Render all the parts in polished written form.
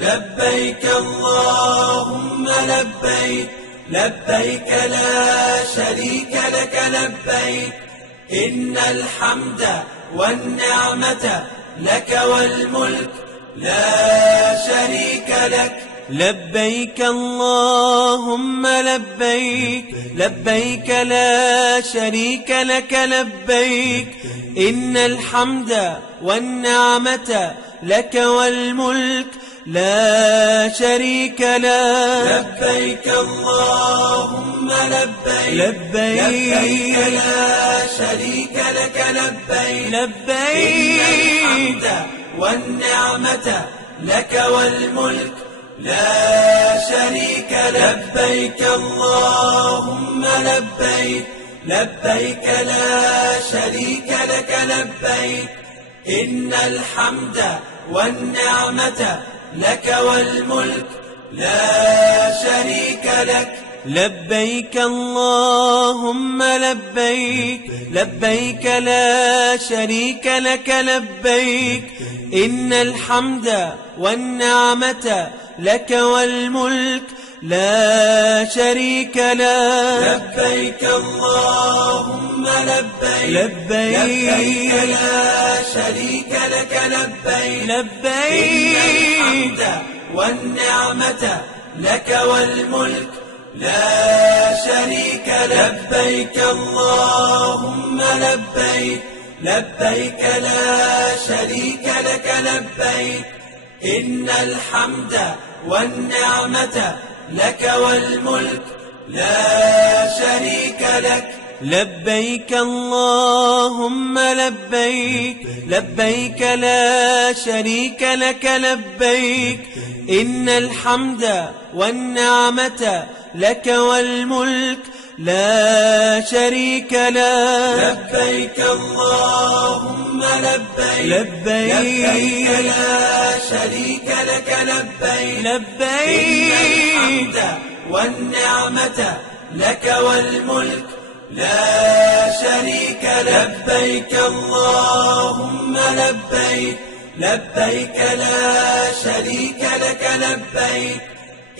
لبيك اللهم لبيك، لبيك لا شريك لك لبيك، إن الحمد والنعمة لك والملك لا شريك لك. لبيك اللهم لبيك، لبيك لا شريك لك لبيك، إن الحمد والنعمة لك والملك لا شريك لك. لبيك اللهم لبيك، لبيك لا شريك لك لبيك، لبيك إن الحمد والنعمة لك والملك لا شريك لك. لبيك اللهم لبيك، لبيك لا شريك لك لبيك، إن الحمد والنعمة لك والملك لا شريك لك. لبيك اللهم لبيك، لبيك لا شريك لك لبيك، إن الحمد والنعمة لك والملك لا شريك لك. لبيك اللهم لبيك، لبيك لا شريك لك لبيك، لبيك إن الحمد والنعمة لك والملك لا شريك لك. لبيك اللهم لبيك، لبيك لا شريك لك لبيك، إن الحمد والنعمة لك والملك لا شريك لك. لبيك اللهم لبيك، لبيك لا شريك لك لبيك، إن الحمد والنعمة لك والملك لا شريك لك. لبيك اللهم لبيك، لبيك لا شريك لك لبيك، لبيك إن الحمد والنعمة لك والملك لا شريك لك. لبيك اللهم لبيك، لبيك لا شريك لك لبيك،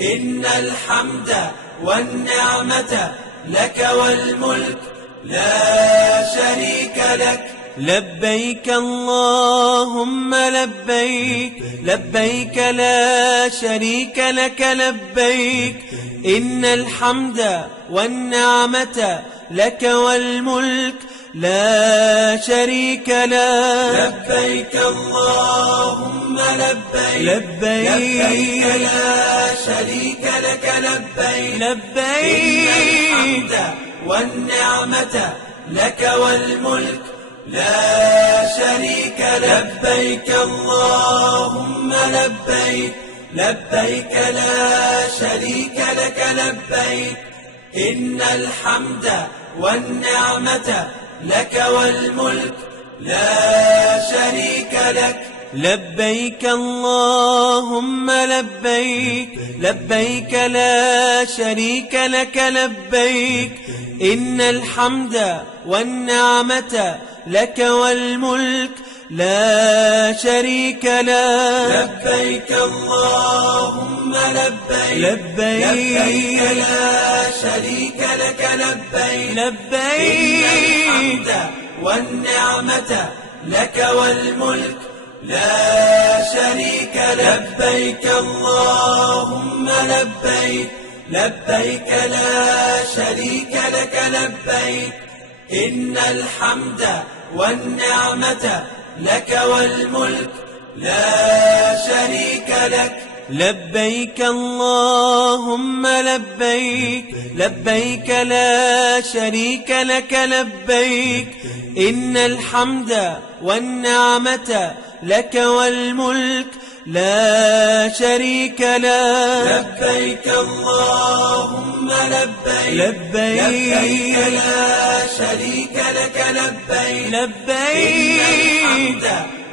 إن الحمد والنعمة لك والملك لا شريك لك. لبيك اللهم لبيك، لبيك لا شريك لك لبيك، إن الحمد والنعمة لك والملك لا شريك لك. لبيك اللهم لبيك، لبيك لا شريك لك لبيك، لبيك إن الحمد والنعمة لك والملك لا شريك لك. لبيك اللهم لبيك، لبيك لا شريك لك لبيك، إن الحمد والنعمة لك والملك لا شريك لك. لبيك اللهم لبيك، لبيك لا شريك لك لبيك، إن الحمد والنعمة لك والملك لا شريك لك. لبيك اللهم لبيك، لبيك لا شريك لك لبيك، لبيك إن الحمد والنعمة لك والملك لا شريك لك. لبيك اللهم لبيك، لبيك لا شريك لك لبيك، إن الحمد والنعمة لك والملك لا شريك لك. لبيك اللهم لبيك، لبيك لا شريك لك لبيك، إن الحمد والنعمة لك والملك لا شريك لك. لبيك اللهم لبيك، لبيك لا شريك لك لبيك، لبيك إن الحمد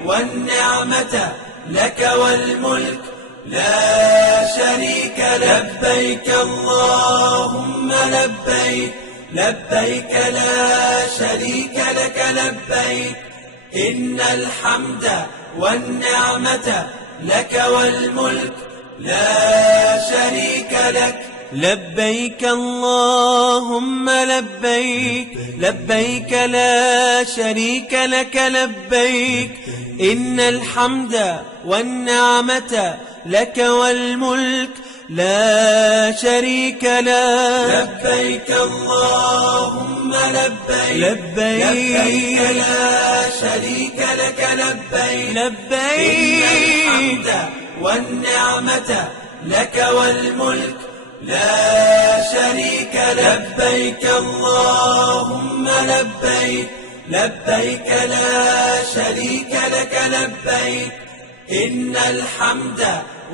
والنعمة لك والملك لا شريك لك. لبيك اللهم لبيك، لبيك لا شريك لك لبيك، إن الحمد والنعمة لك والملك لا شريك لك. لبيك اللهم لبيك، لبيك لا شريك لك لبيك، إن الحمد والنعمة لك والملك لا شريك لك. لبيك اللهم لبيك، لبيك لا شريك لك لبيك، لبيك إن الحمد والنعمة لك والملك لا شريك. لبيك اللهم لبيك، لبيك لا شريك لك لبيك، إن الحمد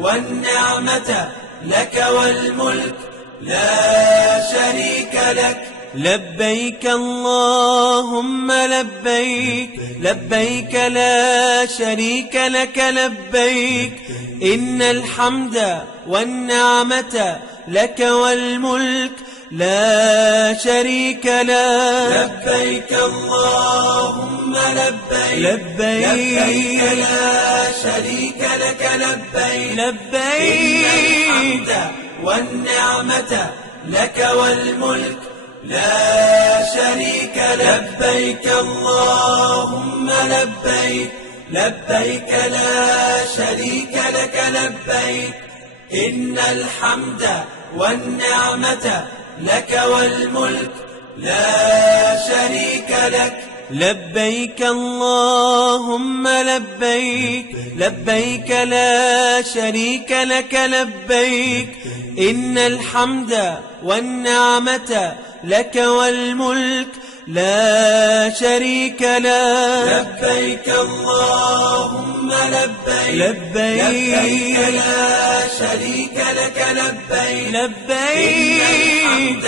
والنعمة لك والملك لا شريك لك. لبيك اللهم لبيك، لبيك لا شريك لك لبيك، إن الحمد والنعمة لك والملك لا شريك لك. لبيك اللهم لبيك، لبيك لا شريك لك لبيك، لبيك إن الحمد والنعمة لك والملك لا شريك. لبيك اللهم لبيك، لبيك لا شريك لك لبيك، إن الحمد والنعمة لك والملك لا شريك لك. لبيك اللهم لبيك، لبيك لا شريك لك لبيك، إن الحمد والنعمة لك والملك لا شريك لك. لبيك اللهم لبيك، لبيك لا شريك لك لبيك، لبيك إن الحمد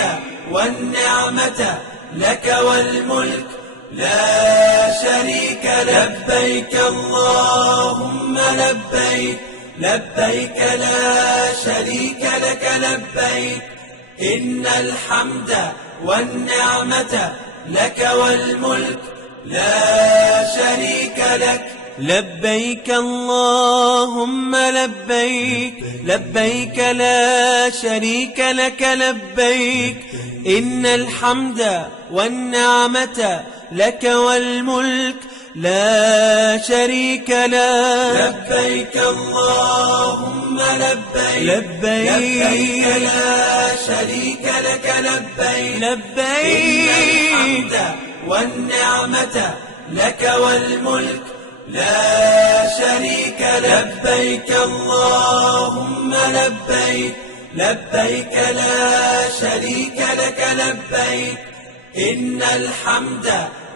والنعمة لك والملك لا شريك. لبيك اللهم لبيك، لبيك لا شريك لك لبيك، إن الحمد والنعمة لك والملك لا شريك لك. لبيك اللهم لبيك، لبيك لا شريك لك لبيك، إن الحمد والنعمة لك والملك لا شريك لك. لبيك اللهم لبيك، لبيك لا شريك لك لبيك، لبيك إن الحمد والنعمة لك والملك لا شريك. لبيك اللهم لبيك، لبيك لا شريك لك لبيك، إن الحمد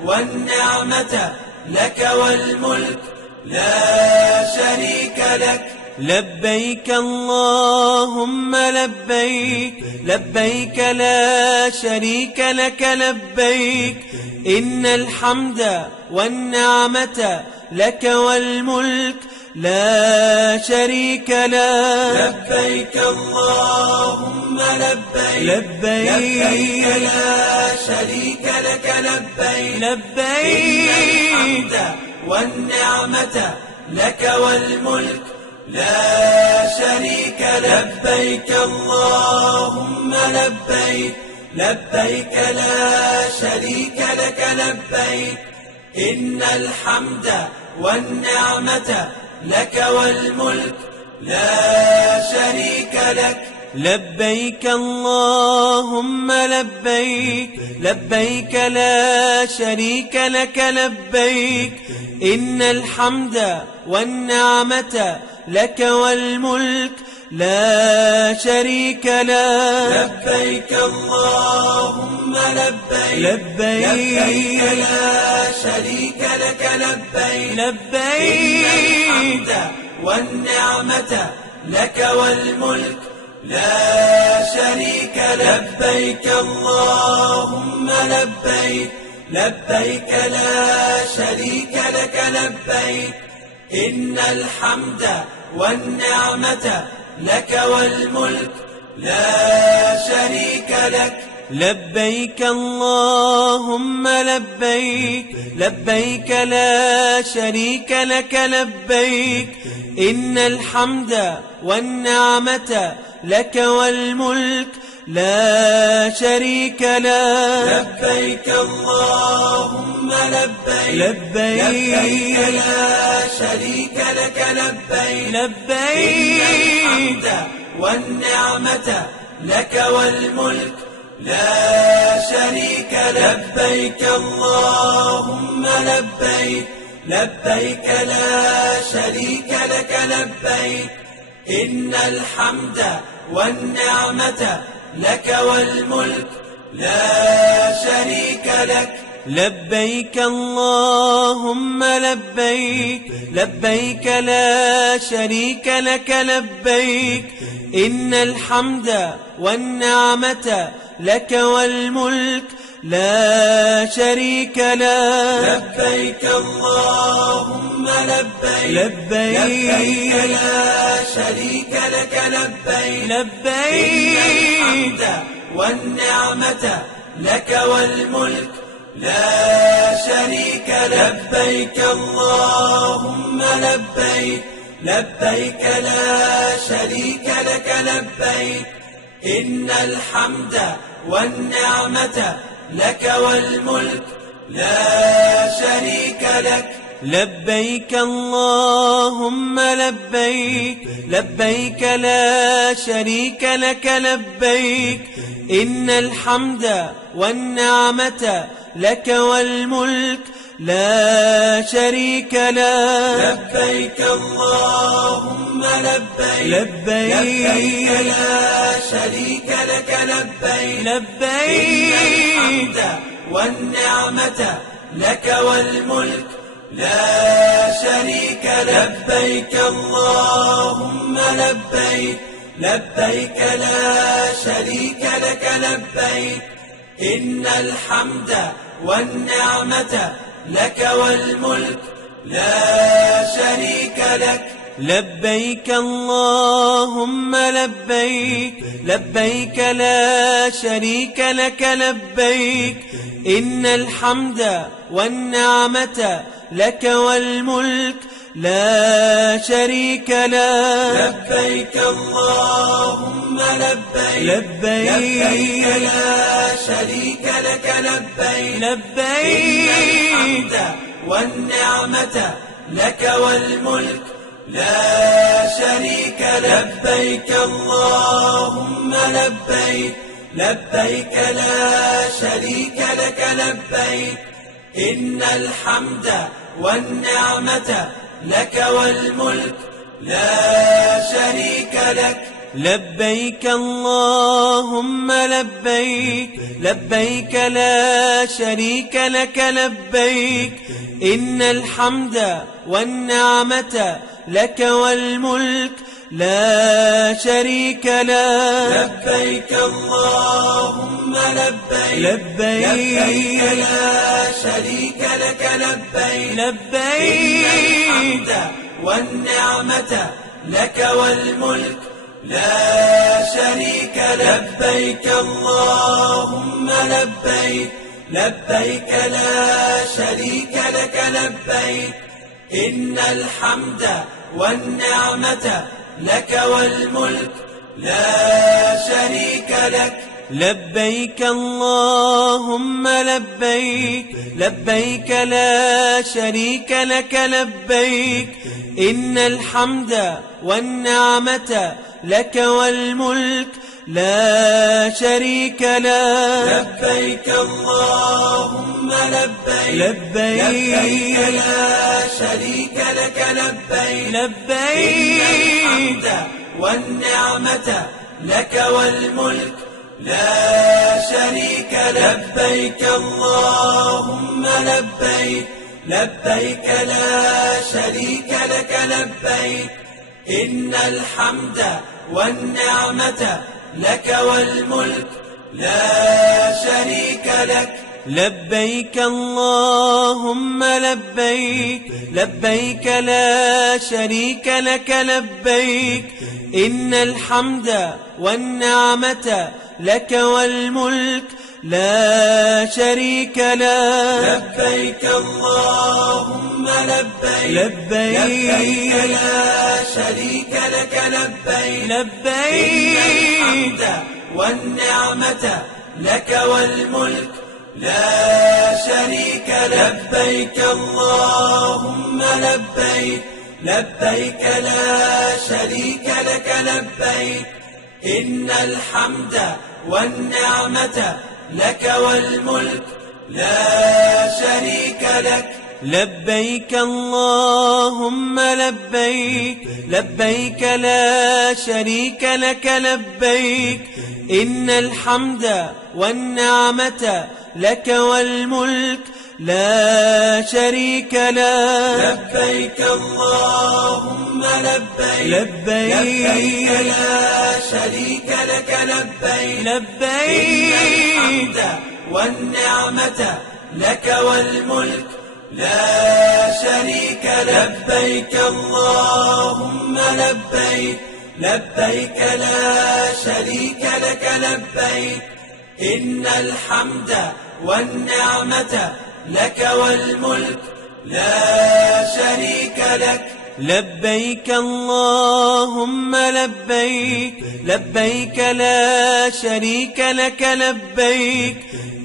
والنعمة لك والملك لا شريك لك. لبيك اللهم لبيك، لبيك لا شريك لك لبيك، إن الحمد والنعمة لك والملك لا شريك لك. لبيك اللهم لبيك، لبيك لا شريك لك لبيك، لبيك إن الحمد والنعمة لك والملك لا شريك. لبيك اللهم لبيك، لبيك لا شريك لك لبيك، إن الحمد والنعمة لك والملك لا شريك لك. لبيك اللهم لبيك، لبيك لا شريك لك لبيك، إن الحمد والنعمة لك والملك لا شريك لك. لبيك اللهم لبيك، لبيك لا شريك لك لبيك، لبيك إن الحمد والنعمة لك والملك لا شريك. لبيك اللهم لبيك، لبيك لا شريك لك لبيك، إن الحمد والنعمة لك والملك لا شريك لك. لبيك اللهم لبيك لبيك لا شريك لك لبيك إن الحمد والنعمة لك والملك لا شريك لك. لبيك اللهم لبيك لبيك لا شريك لك لبيك لبيك إن الحمد والنعمة لك والملك لا شريك لك. لبيك اللهم لبيك لبيك لا شريك لك لبيك إن الحمد والنعمة لك والملك لا شريك لك. لبيك اللهم لبيك لبيك لا شريك لك لبيك إن الحمد والنعمة لك والملك لا شريك لك. لبيك اللهم لبيك لبيك لا شريك لك لبيك لبيك إن الحمد والنعمة لك والملك لا شريك لك. لبيك اللهم لبيك لبيك لا شريك لك لبيك إن الحمد والنعمة لك والملك لا شريك لك. لبيك اللهم لبيك لبيك لا شريك لك لبيك إن الحمد والنعمة لك والملك لا شريك لك. لبيك اللهم لبيك لبيك لا شريك لك لبيك لبيك إن الحمد والنعمة لك والملك لا شريك لك. لبيك اللهم لبيك لبيك لا شريك لك لبيك إن الحمد والنعمة لك والملك لا شريك لك. لبيك اللهم لبيك لبيك لا شريك لك لبيك إن الحمد والنعمة لك والملك لا شريك لك. لبيك اللهم لبيك لبيك لا شريك لك لبيك لبيك إن الحمد والنعمة لك والملك لا شريك لك. لبيك اللهم لبيك لبيك لا شريك لك لبيك إن الحمد والنعمة لك والملك لا شريك لك. لبيك اللهم لبيك لبيك لا شريك لك لبيك إن الحمد والنعمة لك والملك لا شريك لك. لبيك اللهم لبيك لبيك لا شريك لك لبيك لبيك إن الحمد والنعمة لك والملك لا شريك لك. لبيك اللهم لبيك لبيك لا شريك لك لبيك إن الحمد والنعمة لك والملك لا شريك لك. لبيك اللهم لبيك لبيك لا شريك لك لبيك إن الحمد والنعمة لك والملك لا شريك لك. لبيك اللهم لبيك لبيك لا شريك لك لبيك لبيك إن الحمد والنعمة لك والملك لا شريك لك. لبيك اللهم لبيك لبيك لا شريك لك لبيك إن الحمد والنعمة لك والملك لا شريك لك. لبيك اللهم لبيك لبيك لا شريك لك لبيك إن الحمد والنعمة لك والملك لا شريك له. لبيك اللهم لبيك لبيك لا شريك لك لبيك لبيك إن الحمد والنعمة لك والملك لا شريك لك. لبيك اللهم لبيك لبيك لا شريك لك لبيك إن الحمد والنعمة لك والملك لا شريك لك. لبيك اللهم لبيك لبيك لا شريك لك لبيك إن الحمد والنعمة لك والملك لا شريك له. لبيك اللهم لبيك لبيك لا شريك لك لبيك لبيك إن الحمد والنعمة لك والملك لا شريك لك. لبيك اللهم لبيك لبيك لا شريك لك لبيك إن الحمد والنعمة لك والملك لا شريك لك. لبيك اللهم لبيك لبيك لا شريك لك لبيك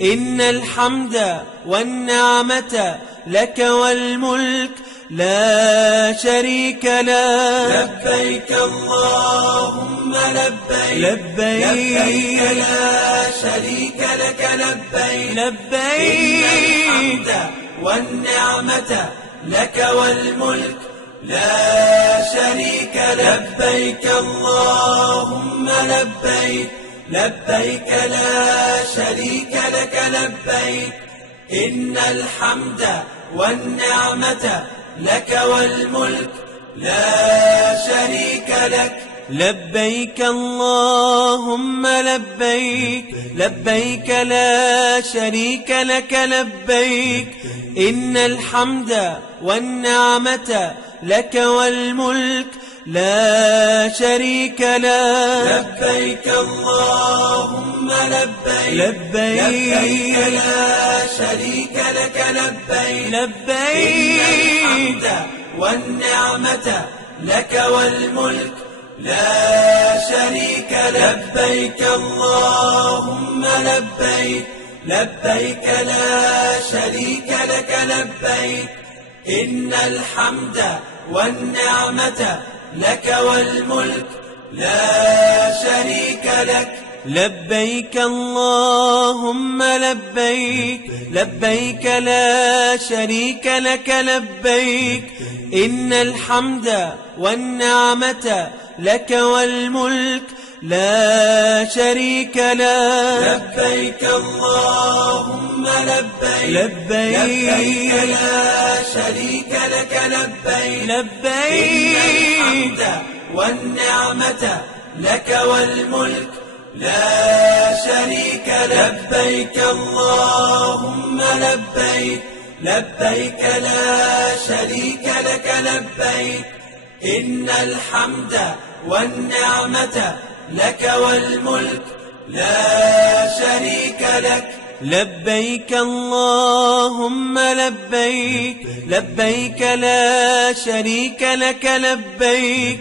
إن الحمد والنعمة لك والملك لا شريك له. لبيك اللهم لبيك لبيك لا شريك لك لبيك لبيك إن الحمد والنعمة لك والملك لا شريك لك. لبيك اللهم لبيك لبيك لا شريك لك لبيك إن الحمد والنعمة لك والملك لا شريك لك. لبيك اللهم لبيك لبيك لا شريك لك لبيك إن الحمد والنعمة لك والملك لا شريك له. لبيك اللهم لبيك لبيك لا شريك لك لبيك لبيك إن الحمد والنعمة لك والملك لا شريك لك. لبيك اللهم لبيك لبيك لا شريك لك لبيك إن الحمد والنعمة لك والملك لا شريك لك. لبيك اللهم لبيك لبيك لا شريك لك لبيك إن الحمد والنعمة لك والملك لا شريك له. لبيك اللهم لبيك لبيك لا شريك لك لبيك لبيك إن الحمد والنعمة لك والملك لا شريك لك. لبيك اللهم لبيك لبيك لا شريك لك لبيك إن الحمد والنعمة لك والملك لا شريك لك. لبيك اللهم لبيك لبيك لا شريك لك لبيك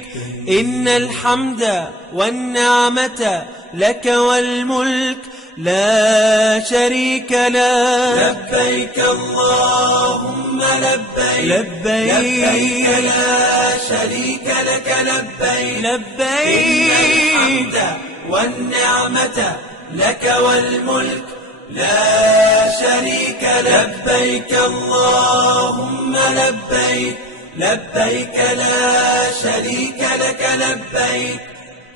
إن الحمد والنعمة لك والملك لا شريك له. لبيك اللهم لبيك لبيك لا شريك لك لبيك لبيك إن الحمد والنعمة لك والملك لا شريك لك. لبيك اللهم لبيك لبيك لا شريك لك لبيك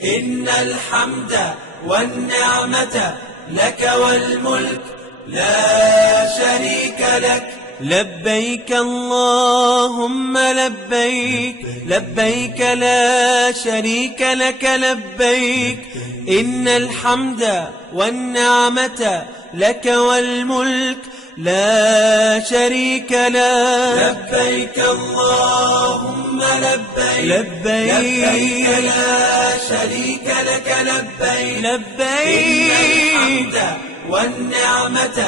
إن الحمد والنعمة لك والملك لا شريك لك. لبيك اللهم لبيك لبيك لا شريك لك لبيك إن الحمد والنعمة لك والملك لا شريك له. لبيك اللهم لبيك لبيك لا شريك لك لبيك لبيك إن الحمد والنعمة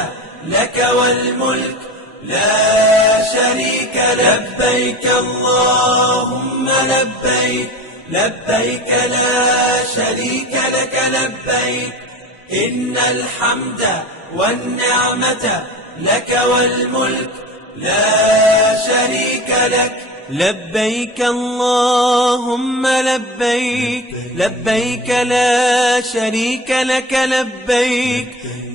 لك والملك لا شريك لك. لبيك اللهم لبيك لا شريك لك لبيك إن الحمد والنعمة لك والملك لا شريك لك. لبيك اللهم لبيك لا شريك لك لبيك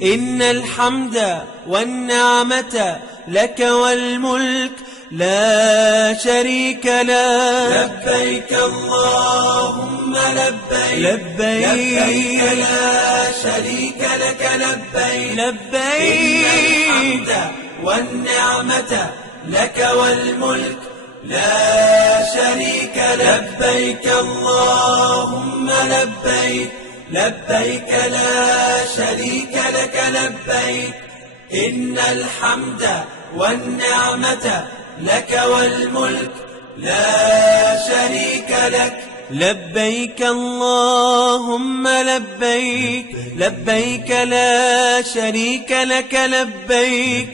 إن الحمد والنعمة لك والملك لا شريك له. لبيك اللهم لبيك لا شريك لك لبيك إن الحمد والنعمة لك والملك لا شريك لك. لبيك اللهم لبيك لا شريك لك لبيك إن الحمد والنعمة لك والملك لا شريك لك. لبيك اللهم لبيك لا شريك لك لبيك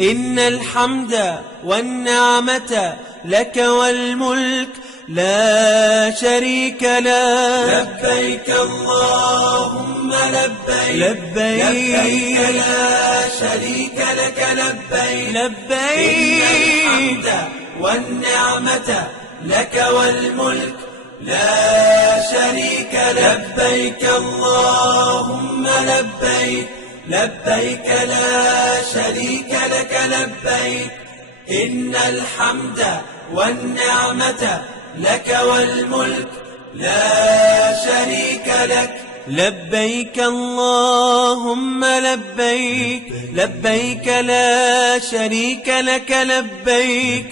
إن الحمد والنعمة لك والملك لا شريك له. لبيك اللهم لبيك لا شريك لك لبيك إن الحمد والنعمة لك والملك لا شريك لك. لبيك اللهم لبيك لا شريك لك لبيك إن الحمد والنعمة لك والملك لا شريك لك. لبيك اللهم لبيك لا شريك لك لبيك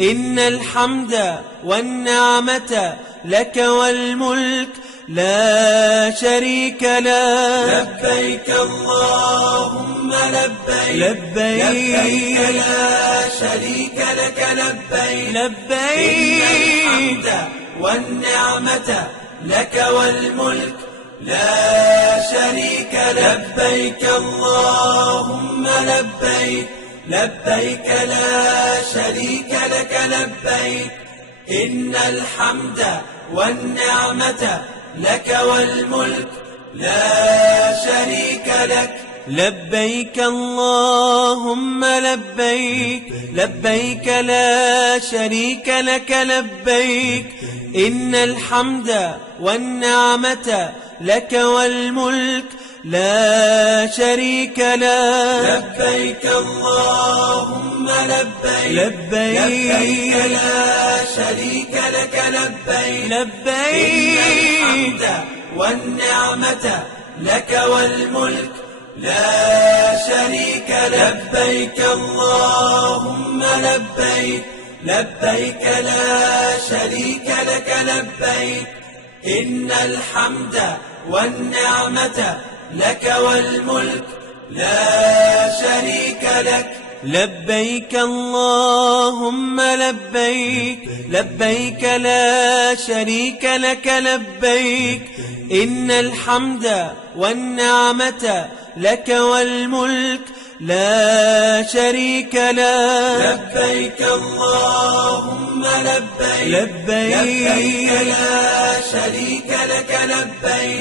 إن الحمد والنعمة لك والملك لا شريك له. لبيك اللهم لبيك لا شريك لك لبيك إن الحمد والنعمة لك والملك لا شريك لك. لبيك اللهم لبيك لا شريك لك لبيك إن الحمد والنعمة لك والملك لا شريك لك. لبيك اللهم لبيك لا شريك لك لبيك إن الحمد والنعمة لك والملك لا شريك له. لبيك اللهم لبيك لا شريك لك لبيك إن الحمد والنعمة لك والملك لا شريك لك. لبيك اللهم لبيك لا شريك لك إن الحمد والنعمة لك والملك لا شريك لك. لبيك اللهم لبيك لا شريك لك لبيك إن الحمد والنعمة لك والملك لا شريك له. لبيك اللهم لبيك لا شريك لك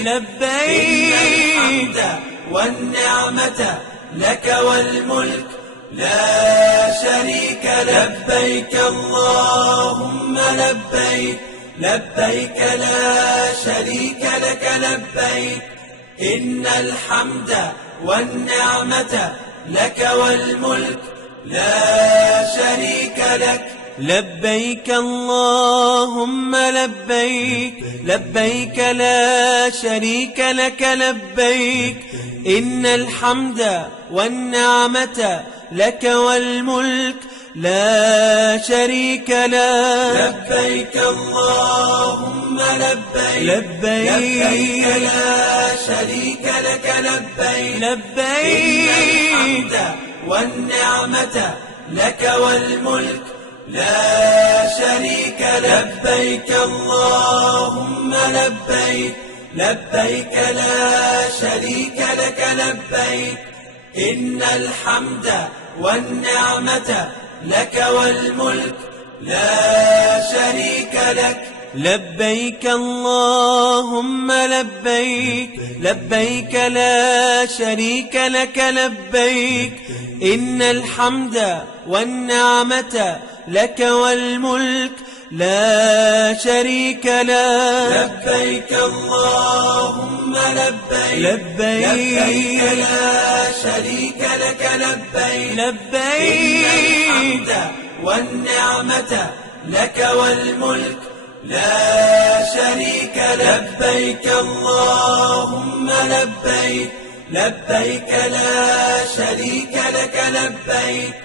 لبيك إن الحمد والنعمة لك والملك لا شريك لك. لبيك اللهم لبيك لا شريك لك إن الحمد والنعمة لك والملك لا شريك لك. لبيك اللهم لبيك لا شريك لك لبيك إن الحمد والنعمة لك والملك لا شريك له. لبيك اللهم لبيك لبيك لبيك لا شريك لك لبيك لبيك إن الحمد والنعمة لك والملك لا شريك لبيك اللهم لبيك لبيك لا شريك لك لبيك إن الحمد والنعمة لك والملك لا شريك لك. لبيك اللهم لبيك لبيك لا شريك لك لبيك إن الحمد والنعمة لك والملك لا شريك له. لبيك اللهم لبيك لبيك لا شريك لك لبيك لبيك إن الحمد والنعمة لك والملك لا شريك. لبيك اللهم لبيك لبيك لا شريك لك لبيك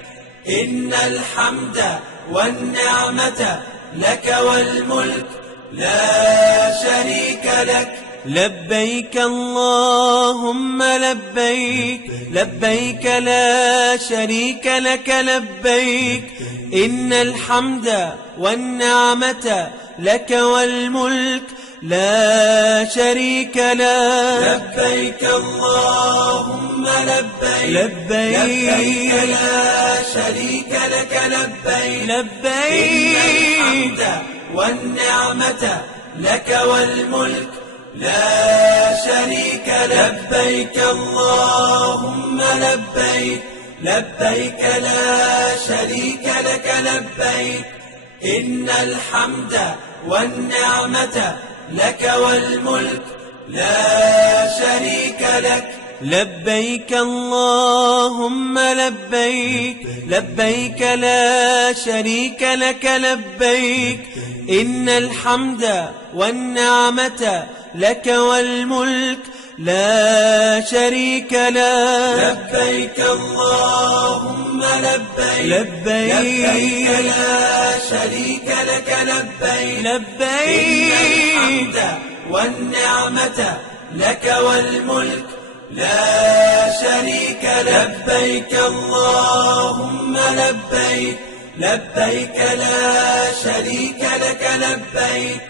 إن الحمد والنعمة لك والملك لا شريك لك. لبيك اللهم لبيك لبيك لا شريك لك لبيك إن الحمد والنعمة لك والملك لا شريك له. لبيك اللهم لبيك لبيك لا شريك لك لبيك لبيك إن الحمد والنعمة لك والملك لا شريك. لبيك اللهم لبيك لبيك لا شريك لك لبيك إن الحمد والنعمة لك والملك لا شريك لك. لبيك اللهم لبيك لبيك لا شريك لك لبيك إن الحمد والنعمة لك والملك لا شريك له. لبيك اللهم لبيك لبيك لا شريك لك لبيك لبيك إن الحمد والنعمة لك والملك لا شريك. لبيك اللهم لبيك لبيك لا شريك لك لبيك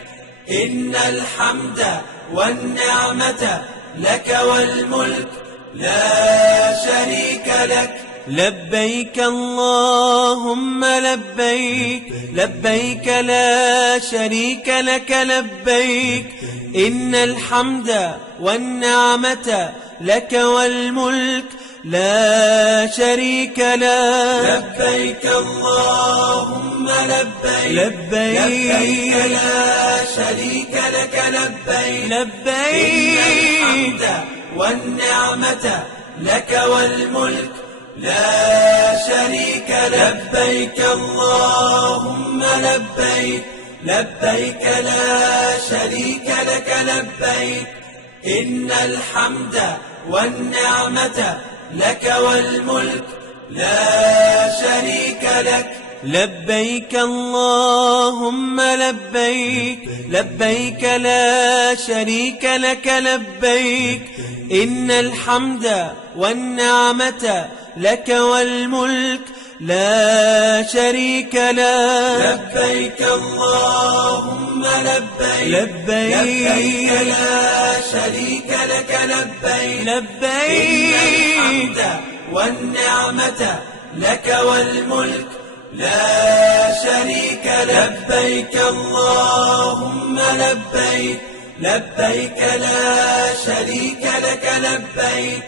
إن الحمد والنعمة لك والملك لا شريك لك. لبيك اللهم لبيك لبيك لا شريك لك لبيك إن الحمد والنعمة لك والملك لا شريك له. لبيك اللهم لبيك لبيك لا شريك لك لبيك لبيك إن الحمد والنعمة لك والملك لا شريك. لبيك اللهم لبيك لبيك لا شريك لك لبيك إن الحمد والنعمة لك والملك لا شريك لك. لبيك اللهم لبيك لبيك لا شريك لك لبيك إن الحمد والنعمة لك والملك لا شريك له. لبيك اللهم لبيك لبيك لا شريك لك لبيك لبيك إن الحمد والنعمة لك والملك لا شريك. لبيك اللهم لبيك لبيك لا شريك لك لبيك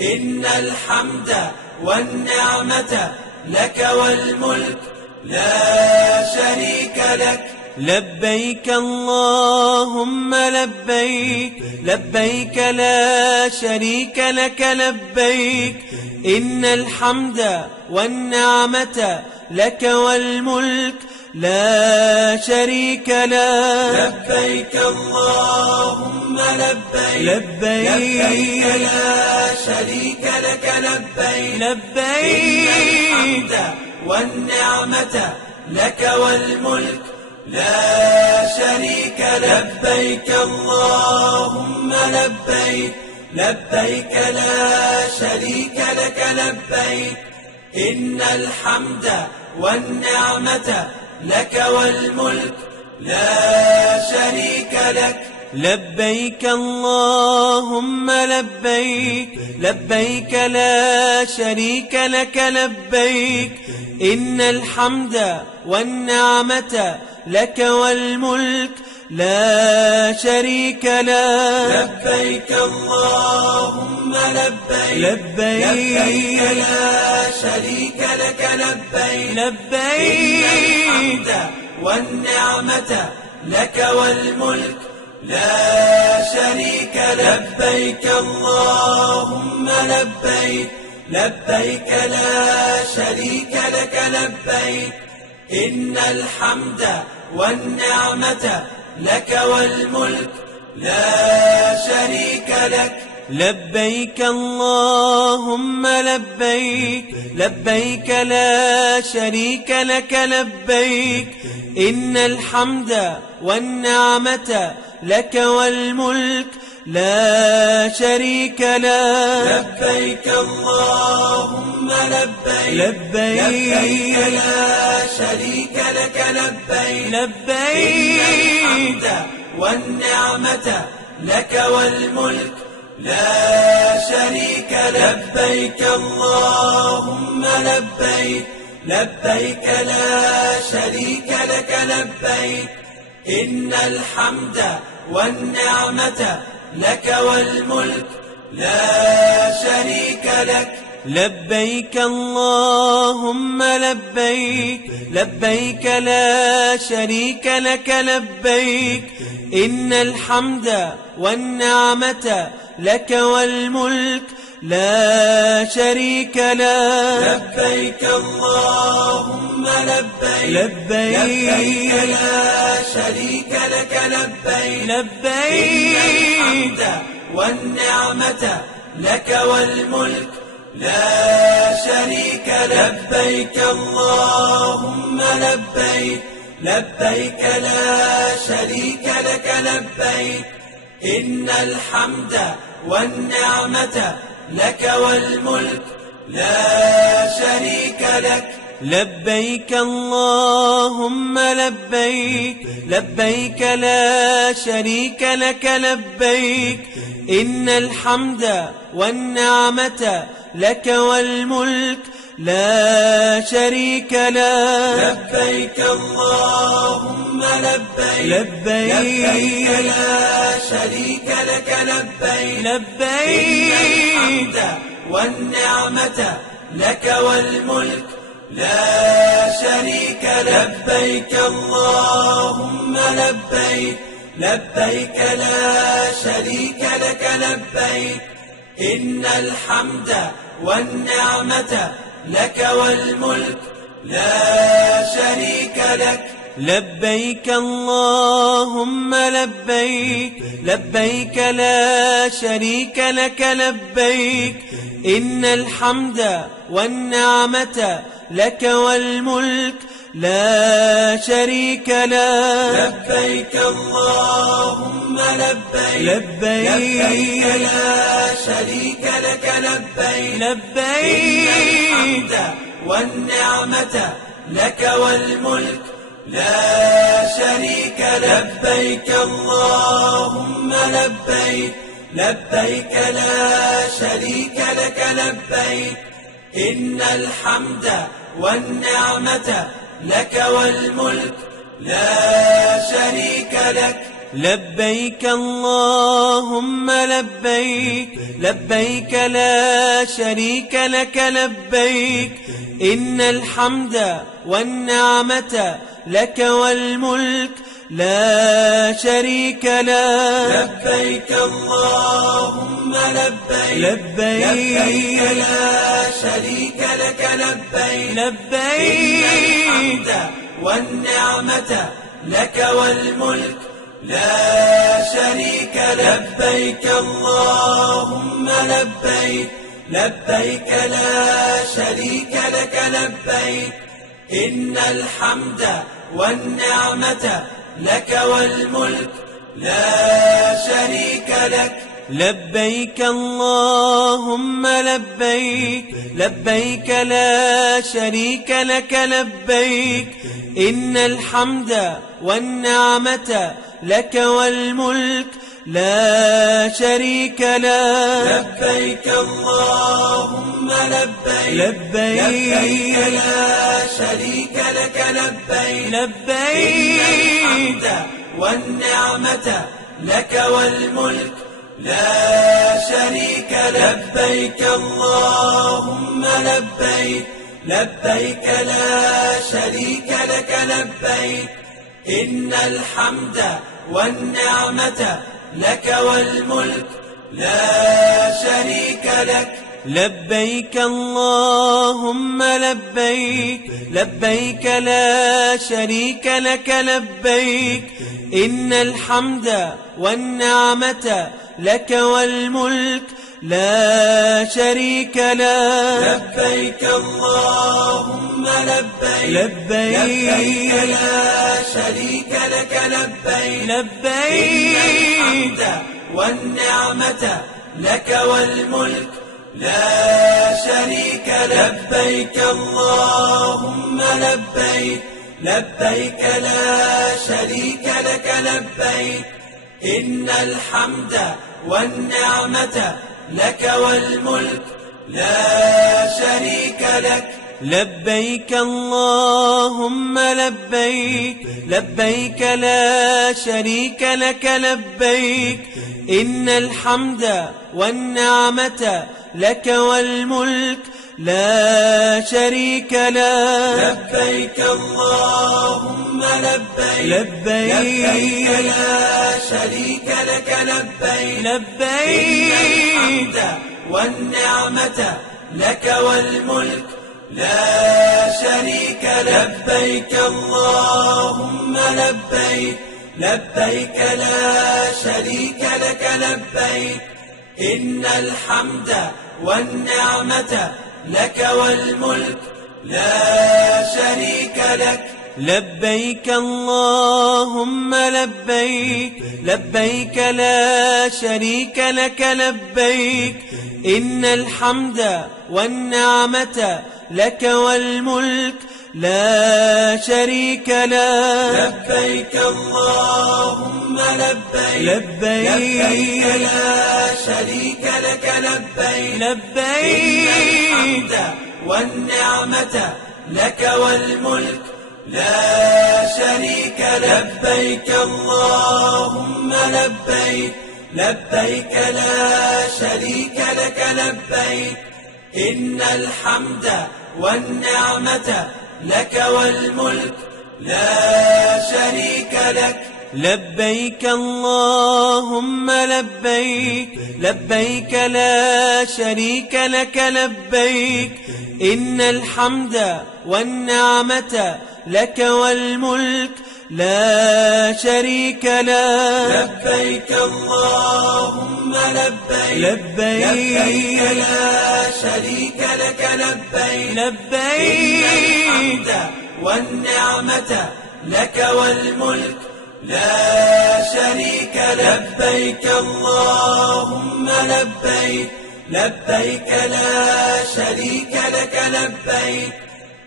إن الحمد والنعمة لك والملك لا شريك لك. لبيك اللهم لبيك لبيك لا شريك لك لبيك إن الحمد والنعمة لك والملك لا شريك له. لبيك اللهم لبيك لبيك لا شريك لك لبيك لبيك إن الحمد والنعمة لك والملك لا شريك لك. لبيك اللهم لبيك، لبيك لا شريك لك لبيك، إن الحمد والنعمة لك والملك لا شريك لك. لبيك اللهم لبيك، لبيك لا شريك لك لبيك، إن الحمد والنعمة لك والملك لا شريك لك. لبيك اللهم لبيك، لبيك لا شريك لك لبيك، لبيك إن الحمد والنعمة لك والملك لا شريك لك. لبيك اللهم لبيك، لبيك لا شريك لك لبيك، إن الحمد والنعمة لك والملك لا شريك لك. لبيك اللهم لبيك، لبيك لا شريك لك لبيك، إن الحمد والنعمة لك والملك لا شريك لك. لبيك اللهم لبيك، لبيك لا شريك لك لبيك، لبيك إن الحمد والنعمة لك والملك لا شريك لك. لبيك اللهم لبيك، لبيك لا شريك لك لبيك، إن الحمد والنعمة لك والملك لا شريك لك. لبيك اللهم لبيك، لبيك لا شريك لك لبيك، إن الحمد والنعمة لك والملك لا شريك لك. لبيك اللهم لبيك، لبيك لا شريك لك لبيك، لبيك إن الحمد والنعمة لك والملك لا شريك لك. لبيك اللهم لبيك، لبيك لا شريك لك لبيك، إن الحمد والنعمة لك والملك لا شريك لك. لبيك اللهم لبيك، لبيك لا شريك لك لبيك، إن الحمد والنعمة لك والملك لا شريك لك. لبيك اللهم لبيك، لبيك لا شريك لك لبيك، لبيك إن الحمد والنعمة لك والملك لا شريك لك. لبيك اللهم لبيك، لبيك لا شريك لك لبيك، إن الحمد والنعمة لك والملك لا شريك لك. لبيك اللهم لبيك، لبيك لا شريك لك لبيك، إن الحمد والنعمة لك والملك لا شريك لك. لبيك اللهم لبيك، لبيك لا شريك لك لبيك، لبيك إن الحمد والنعمة لك والملك لا شريك لك. لبيك اللهم لبيك، لبيك لا شريك لك لبيك، إن الحمد والنعمة لك والملك لا شريك لك. لبيك اللهم لبيك، لبيك لا شريك لك لبيك، إن الحمد والنعمة لك والملك لا شريك لك. لبيك اللهم لبيك، لبيك لا شريك لك لبيك، لبيك إن الحمد والنعمة لك والملك لا شريك لك. لبيك اللهم لبيك، لبيك لا شريك لك لبيك، إن الحمد والنعمة لك والملك لا شريك لك. لبيك اللهم لبيك، لبيك لا شريك لك لبيك، إن الحمد والنعمة لك والملك لا شريك لك. لبيك اللهم لبيك، لبيك لا شريك لك لبيك، لبيك إن الحمد والنعمة لك والملك لا شريك لك. لبيك اللهم لبيك، لبيك لا شريك لك لبيك، إن الحمد والنعمة لك والملك لا شريك لك. لبيك اللهم لبيك، لبيك لا شريك لك لبيك، إن الحمد والنعمة لك والملك لا شريك لك. لبيك اللهم لبيك، لبيك لا شريك لك لبيك، لبيك إن الحمد والنعمة لك والملك لا شريك لك. لبيك اللهم لبيك، لبيك لا شريك لك لبيك، إن الحمد والنعمة لك والملك لا شريك لك. لبيك اللهم لبيك، لبيك لا شريك لك لبيك، إن الحمد والنعمة لك والملك لا شريك لك. لبيك اللهم لبيك، لبيك لا شريك لك لبيك، لبيك إن الحمد والنعمة لك والملك لا شريك لك. لبيك اللهم لبيك، لبيك لا شريك لك لبيك، إن الحمد والنعمة لك والملك لا شريك لك. لبيك اللهم لبيك، لبيك لا شريك لك لبيك، إن الحمد والنعمة لك والملك لا شريك لك. لبيك اللهم لبيك، لبيك لا شريك لك لبيك، لبيك إن الحمد والنعمة لك والملك لا شريك لك. لبيك اللهم لبيك، لبيك لا شريك لك لبيك، إن الحمد والنعمة لك والملك لا شريك لك. لبيك اللهم لبيك، لبيك لا شريك لك لبيك، إن الحمد والنعمة لك والملك لا شريك لك. لبيك اللهم لبيك، لبيك لا شريك لك لبيك، لبيك إن الحمد والنعمة لك والملك لا شريك لك. لبيك اللهم لبيك، لبيك لا شريك لك لبيك،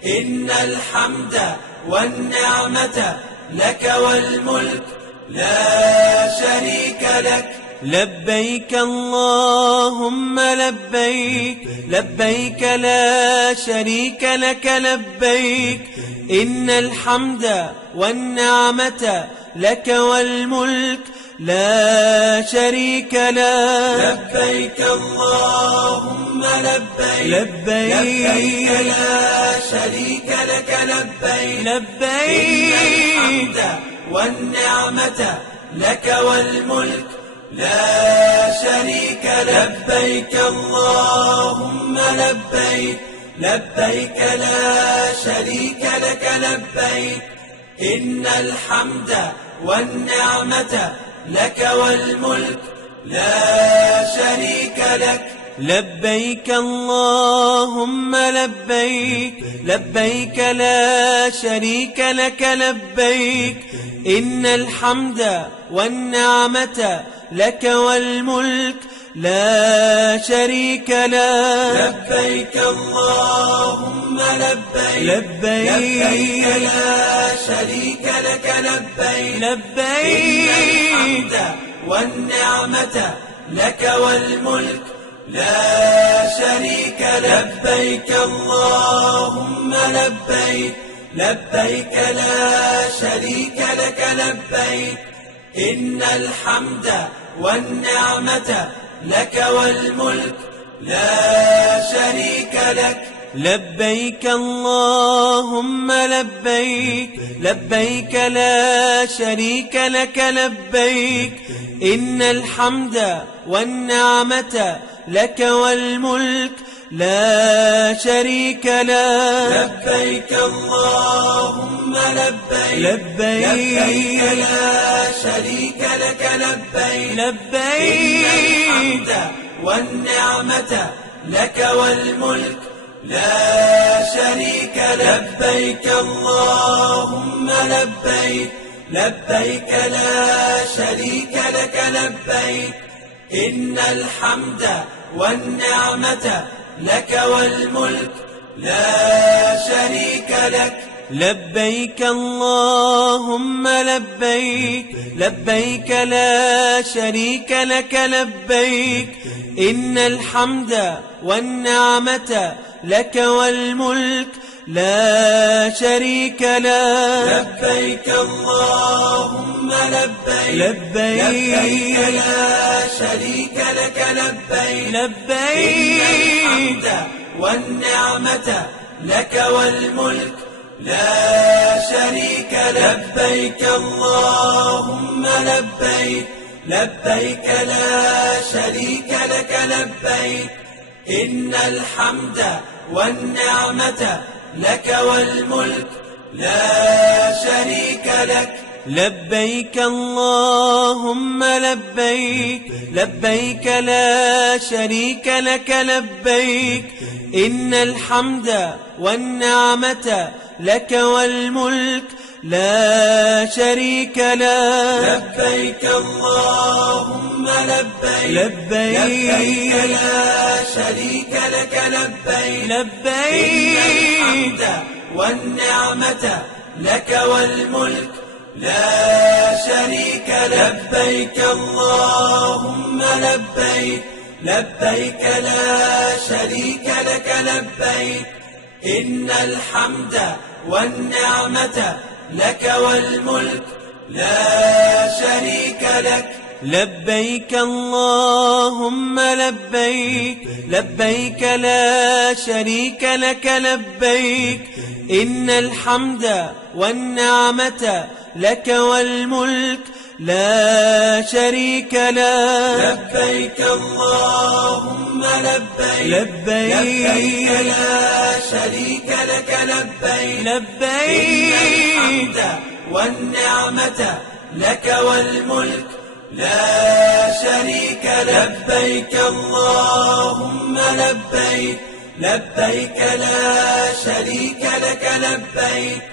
إن الحمد والنعمة لك والملك لا شريك لك. لبيك اللهم لبيك، لبيك لا شريك لك لبيك، إن الحمد والنعمة لك والملك لا شريك لك. لبيك اللهم لبيك، لبيك لا شريك لك لبيك، لبيك إن الحمد والنعمة لك والملك لا شريك لك. لبيك اللهم لبيك، لبيك لا شريك لك لبيك، إن الحمد والنعمة لك والملك لا شريك لك. لبيك اللهم لبيك لبيك لا شريك لك لبيك إن الحمد والنعمة لك والملك لا شريك لك. لبيك اللهم لبيك لبيك لا شريك لك لبيك لبيك إن الحمد والنعمة لك والملك لا شريك لك. لبيك اللهم لبيك لبيك لا شريك لك لبيك إن الحمد والنعمة لك والملك لا شريك لك. لبيك اللهم لبيك لبيك لا شريك لك لبيك إن الحمد والنعمة لك والملك لا شريك لك. لبيك اللهم لبيك لبيك لا شريك لك لبيك لبيك إن الحمد والنعمة لك والملك لا شريك لك. لبيك اللهم لبيك لبيك لا شريك لك لبيك إن الحمد والنعمة لك والملك لا شريك لك. لبيك اللهم لبيك لبيك لا شريك لك لبيك إن الحمد والنعمة لك والملك لا شريك لك. لبيك اللهم لبيك لبيك لا شريك لك لبيك لبيك إن الحمد والنعمة لك والملك لا شريك لك. لبيك اللهم لبيك لبيك لا شريك لك لبيك إن الحمد والنعمة لك والملك لا شريك لك. لبيك اللهم لبيك لبيك لا شريك لك لبيك إن الحمد والنعمة لك والملك لا شريك لك. لبيك اللهم لبيك لبيك لا شريك لك لبيك لبيك إن الحمد والنعمة لك والملك لا شريك لك. لبيك اللهم لبيك لبيك لا شريك لك لبيك إن الحمد والنعمة لك والملك لا شريك لك. لبيك اللهم لبيك لبيك لا شريك لك لبيك إن الحمد والنعمة لك والملك لا شريك لك. لبيك اللهم لبيك لبيك لا شريك لك لبيك لبيك إن الحمد والنعمة لك والملك لا شريك لك. لبيك اللهم لبيك لبيك لا شريك لك لبيك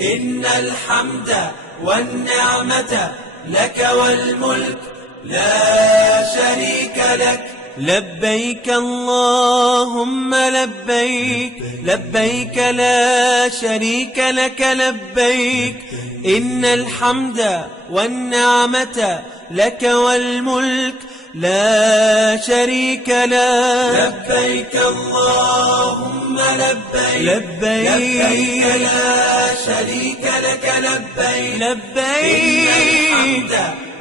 إن الحمد والنعمة لك والملك لا شريك لك. لبيك اللهم لبيك لبيك لا شريك لك لبيك إن الحمد والنعمة لك والملك لا شريك لك. لبيك اللهم لبيك لبيك لا شريك لك لبيك لبيك إن الحمد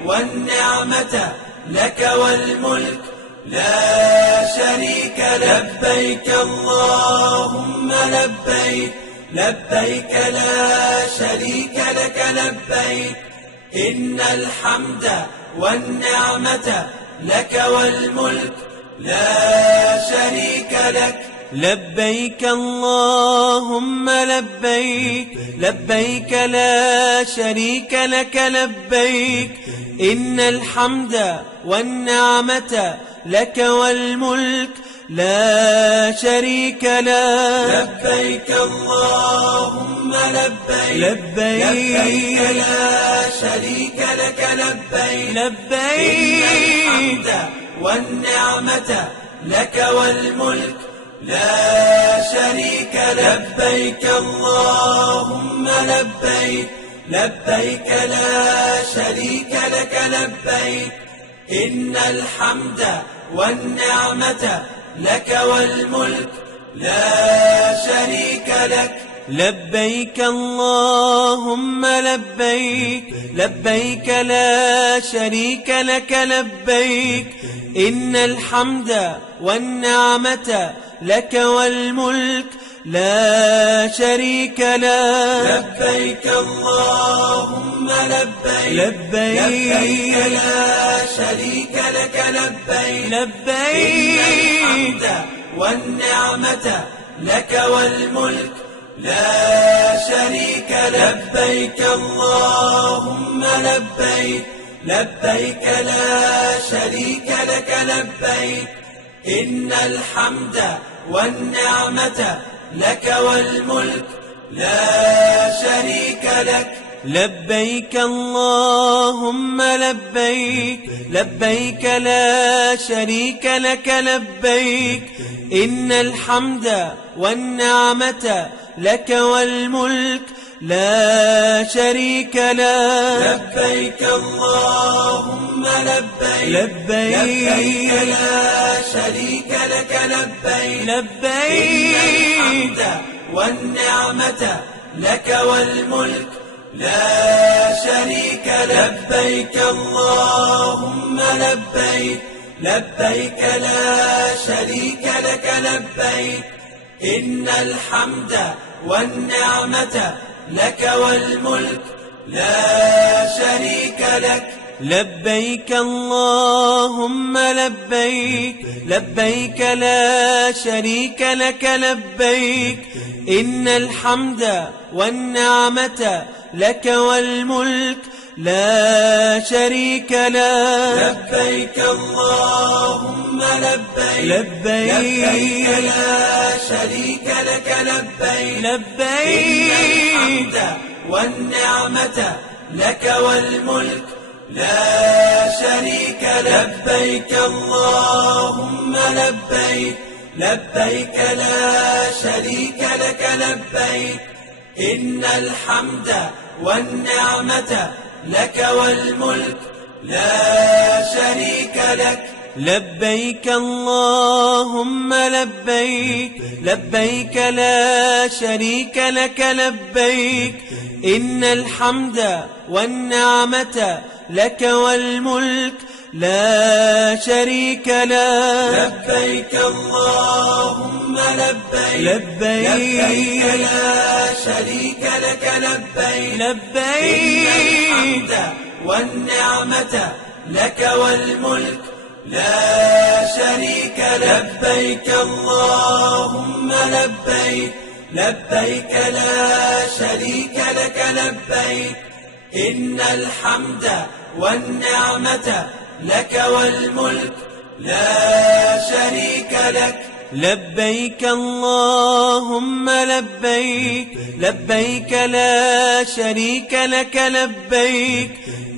والنعمة لك والملك لا شريك لك. لبيك اللهم لبيك لبيك لا شريك لك لبيك إن الحمد والنعمة لك والملك لا شريك لك. لبيك اللهم لبيك لبيك لا شريك لك لبيك إن الحمد والنعمة لك والملك لا شريك له. لبيك اللهم لبيك لبيك لا شريك لك لبيك لبيك إن الحمد والنعمة لك والملك لا شريك لك. لبيك اللهم لبيك لبيك لا شريك لك لبيك إن الحمد والنعمة لك والملك لا شريك لك. لبيك اللهم لبيك لبيك لا شريك لك لبيك إن الحمد والنعمة لك والملك لا شريك له. لبيك اللهم لبيك لبيك لا شريك لك لبيك لبيك إن الحمد والنعمة لك والملك لا شريك لك. لبيك اللهم لبيك لبيك لا شريك لك لبيك إن الحمد والنعمة لك والملك لا شريك لك. لبيك اللهم لبيك لبيك لا شريك لك لبيك إن الحمد والنعمة لك والملك لا شريك له. لبيك اللهم لبيك لبيك لا شريك لك لبيك لبيك إن الحمد والنعمة لك والملك لا شريك لك. لبيك اللهم لبيك لبيك لا شريك لك لبيك إن الحمد والنعمة لك والملك لا شريك لك. لبيك اللهم لبيك لبيك لا شريك لك لبيك إن الحمد والنعمة لك والملك لا شريك له. لبيك اللهم لبيك لبيك لا شريك لك لبيك لبيك إن الحمد والنعمة لك والملك لا شريك لك. لبيك اللهم لبيك لبيك لا شريك لك لبيك إن الحمد والنعمة لك والملك لا شريك لك. لبيك اللهم لبيك لبيك لا شريك لك لبيك إن الحمد والنعمة لك والملك لا شريك له. لبيك اللهم لبيك لبيك لا شريك لك لبيك لبيك إن الحمد والنعمة لك والملك لا شريك لك. لبيك اللهم لبيك لبيك لا شريك لك لبيك إن الحمد والنعمة لك والملك لا شريك لك. لبيك اللهم لبيك لبيك لا شريك لك لبيك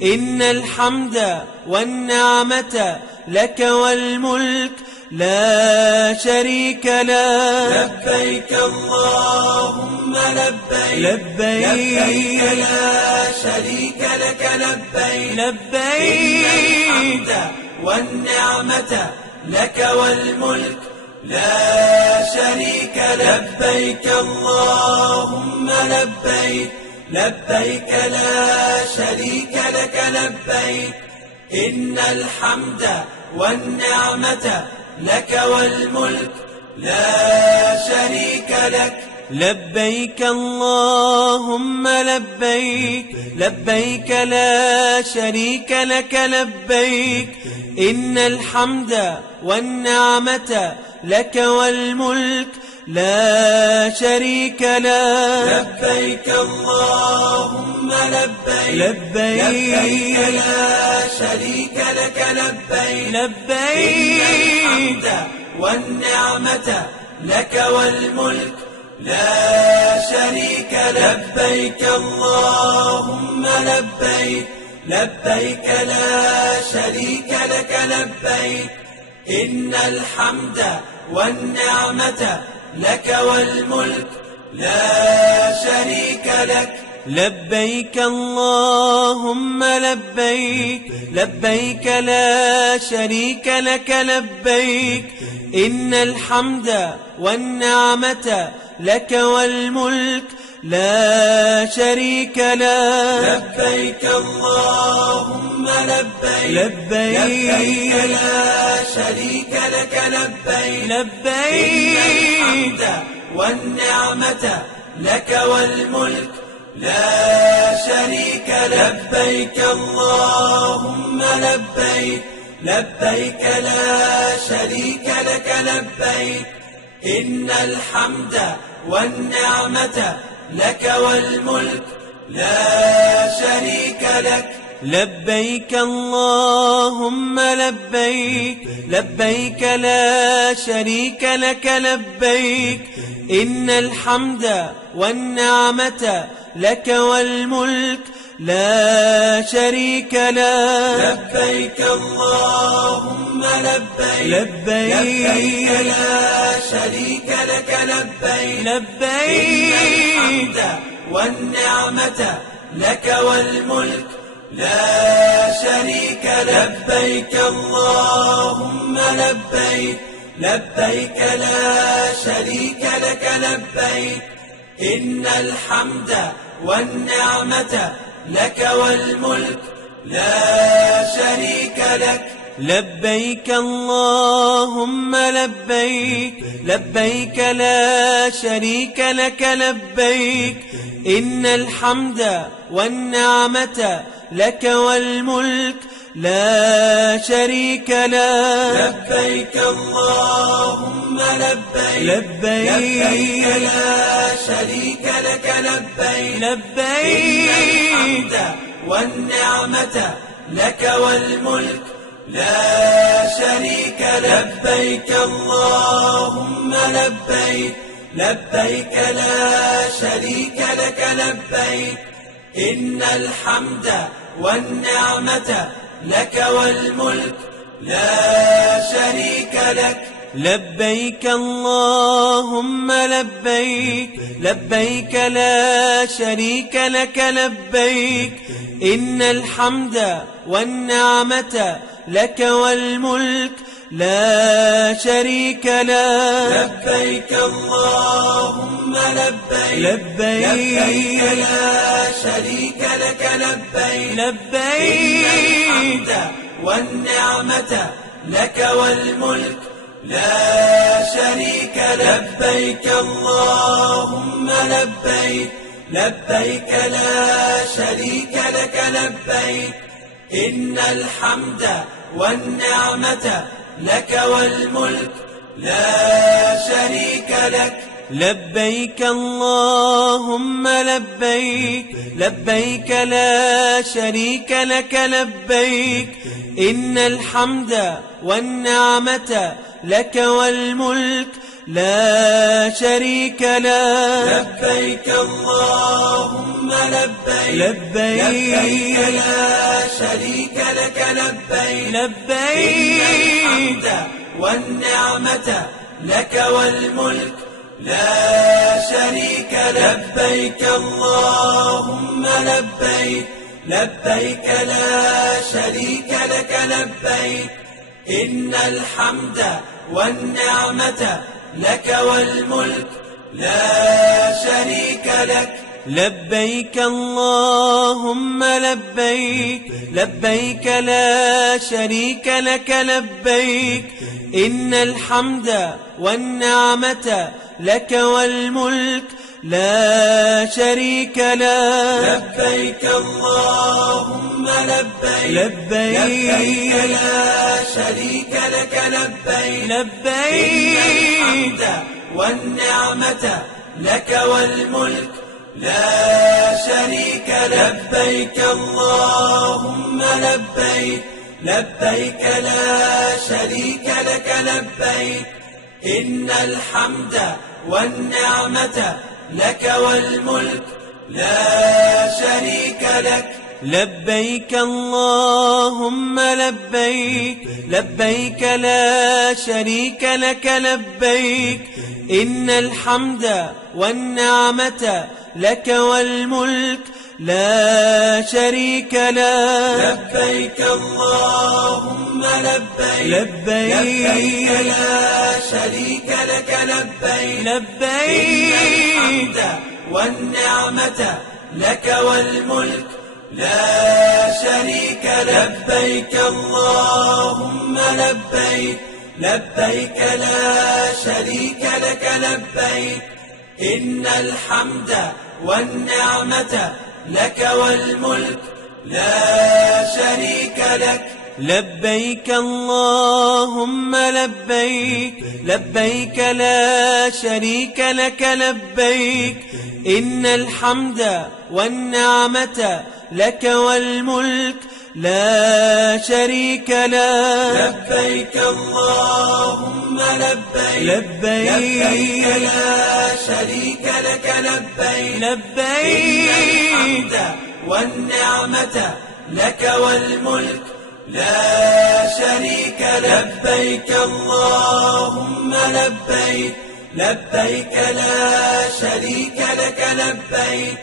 إن الحمد والنعمة لك والملك لا شريك له. لبيك اللهم لبيك لبيك لا شريك لك لبيك لبيك إن الحمد والنعمة لك والملك لا شريك لك. لبيك اللهم لبيك لبيك لا شريك لك لبيك إن الحمد والنعمة لك والملك لا شريك لك. لبيك اللهم لبيك لبيك لا شريك لك لبيك إن الحمد والنعمة لك والملك لا شريك له. لبيك اللهم لبيك لبيك لا شريك لك لبيك لبيك إن الحمد والنعمة لك والملك لا شريك لك. لبيك اللهم لبيك، لبيك لا شريك لك لبيك، إن الحمد والنعمة لك والملك لا شريك لك. لبيك اللهم لبيك، لبيك لا شريك لك لبيك، إن الحمد والنعمة لك والملك لا شريك لك. لبيك اللهم لبيك، لبيك لا شريك لك لبيك، لبيك إن الحمد والنعمة لك والملك لا شريك لك. لبيك اللهم لبيك، لبيك لا شريك لك لبيك، إن الحمد والنعمة لك والملك لا شريك لك. لبيك اللهم لبيك، لبيك لا شريك لك لبيك، إن الحمد والنعمة لك والملك لا شريك لك. لبيك اللهم لبيك، لبيك لا شريك لك لبيك، لبيك إن الحمد والنعمة لك والملك لا شريك لك. لبيك اللهم لبيك، لبيك لا شريك لك لبيك، إن الحمد والنعمة لك والملك لا شريك لك. لبيك اللهم لبيك، لبيك لا شريك لك لبيك، إن الحمد والنعمة لك والملك لا شريك لك. لبيك اللهم لبيك، لبيك لا شريك لك لبيك، لبيك إن الحمد والنعمة لك والملك لا شريك لك. لبيك اللهم لبيك، لبيك لا شريك لك لبيك، إن الحمد والنعمة لك والملك لا شريك لك. لبيك اللهم لبيك، لبيك لا شريك لك لبيك، إن الحمد والنعمة لك والملك لا شريك لك. لبيك اللهم لبيك، لبيك لا شريك لك لبيك، لبيك إن الحمد والنعمة لك والملك لا شريك لك. لبيك اللهم لبيك، لبيك لا شريك لك لبيك، إن الحمد والنعمة لك والملك لا شريك لك. لبيك اللهم لبيك، لبيك لا شريك لك لبيك، إن الحمد والنعمة لك والملك لا شريك لك. لبيك اللهم لبيك، لبيك لا شريك لك لبيك، لبيك إن الحمد والنعمة لك والملك لا شريك لك. لبيك اللهم لبيك، لبيك لا شريك لك لبيك، إن الحمد والنعمة لك والملك لا شريك لك. لبيك اللهم لبيك، لبيك لا شريك لك لبيك، إن الحمد والنعمة لك والملك لا شريك لك. لبيك اللهم لبيك، لبيك لا شريك لك لبيك، لبيك إن الحمد والنعمة لك والملك لا شريك لك. لبيك اللهم لبيك، لبيك لا شريك لك لبيك، إن الحمد والنعمة لك والملك لا شريك لك. لبيك اللهم لبيك، لبيك لا شريك لك لبيك، إن الحمد والنعمة لك والملك لا شريك لك. لبيك اللهم لبيك، لبيك لا شريك لك لبيك، لبيك إن الحمد والنعمة لك والملك لا شريك لك. لبيك اللهم لبيك، لبيك لا شريك لك لبيك، إن الحمد والنعمة لك والملك لا شريك لك. لبيك اللهم لبيك، لبيك لا شريك لك لبيك، إن الحمد والنعمة لك والملك لا شريك لك. لبيك اللهم لبيك، لبيك لا شريك لك لبيك، لبيك إن الحمد والنعمة لك والملك لا شريك لك. لبيك اللهم لبيك، لبيك لا شريك لك لبيك،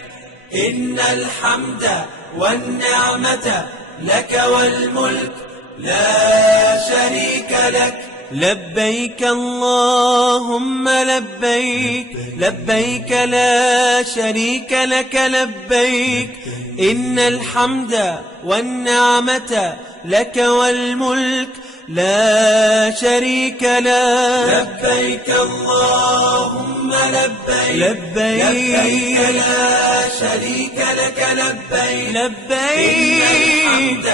إن الحمد والنعمة لك والملك لا شريك لك. لبيك اللهم لبيك، لبيك لا شريك لك لبيك، إن الحمد والنعمة لك والملك لا شريك لك. لبيك اللهم لبيك، لبيك لا شريك لك لبيك، لبيك إن الحمد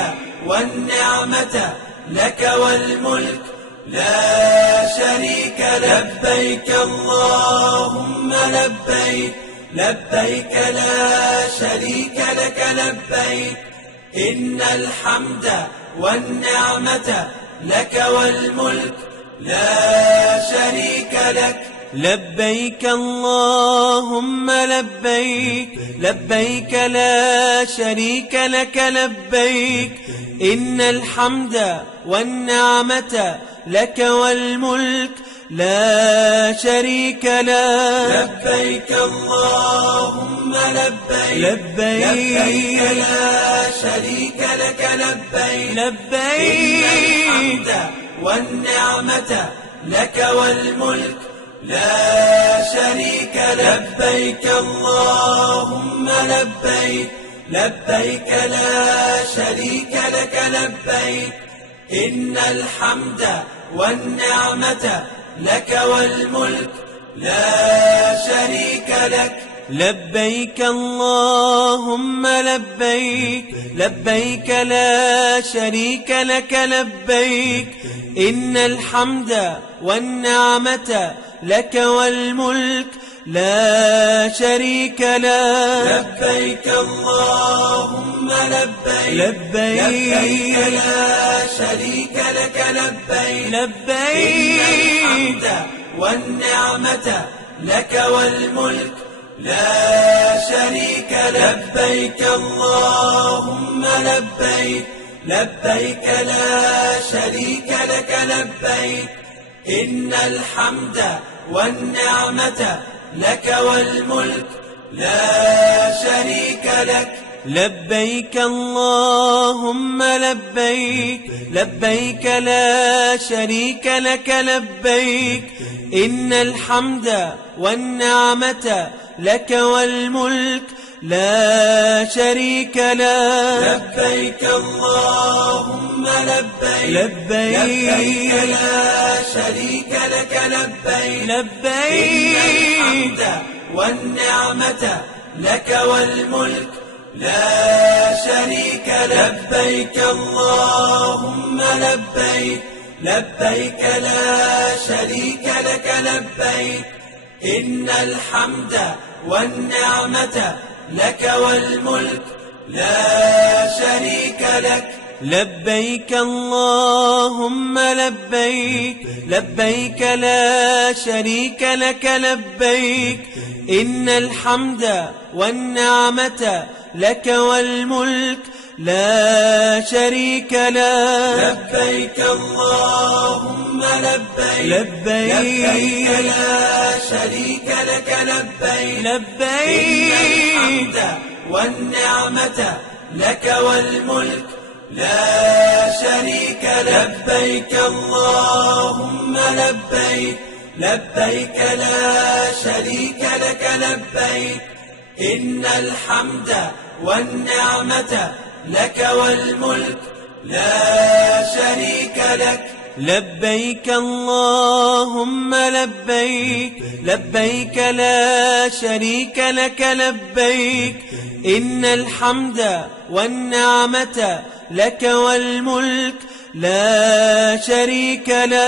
والنعمة لك والملك لا شريك لك. لبيك اللهم لبيك، لبيك لا شريك لك لبيك، إن الحمد والنعمة لك والملك لا شريك لك. لبيك اللهم لبيك، لبيك لا شريك لك لبيك، إن الحمد والنعمة لك والملك لا شريك لك. لبيك اللهم لبيك، لبيك لا شريك لك لبيك، لبيك إن الحمد والنعمة لك والملك لا شريك لك. لبيك اللهم لبيك، لبيك لا شريك لك لبيك، إن الحمد والنعمة لك والملك لا شريك لك. لبيك اللهم لبيك، لبيك لا شريك لك لبيك، إن الحمد والنعمة لك والملك لا شريك لك. لبيك اللهم لبيك، لبيك لا شريك لك لبيك، لبيك إن الحمد والنعمة لك والملك لا شريك لك. لبيك اللهم لبيك، لبيك لا شريك لك لبيك، إن الحمد والنعمة لك والملك لا شريك لك. لبيك اللهم لبيك، لبيك لا شريك لك لبيك، إن الحمد والنعمة لك والملك لا شريك لك. لبيك اللهم لبيك، لبيك لا شريك لك لبيك، لبيك إن الحمد والنعمة لك والملك لا شريك لك. لبيك اللهم لبيك، لبيك لا شريك لك لبيك، إن الحمد والنعمة لك والملك لا شريك لك. لبيك اللهم لبيك لبيك لا شريك لك لبيك إن الحمد والنعمة لك والملك لا شريك لك لبيك اللهم لبيك لبيك لا شريك لك لبيك لبيك إن الحمد والنعمة لك والملك لا شريك لك لبيك اللهم لبيك لبيك لا شريك لك لبيك إن الحمد والنعمة لك والملك لا شريك لك لبيك اللهم لبيك لبيك لا شريك لك لبيك إن الحمد والنعمة لك والملك لا شريك لك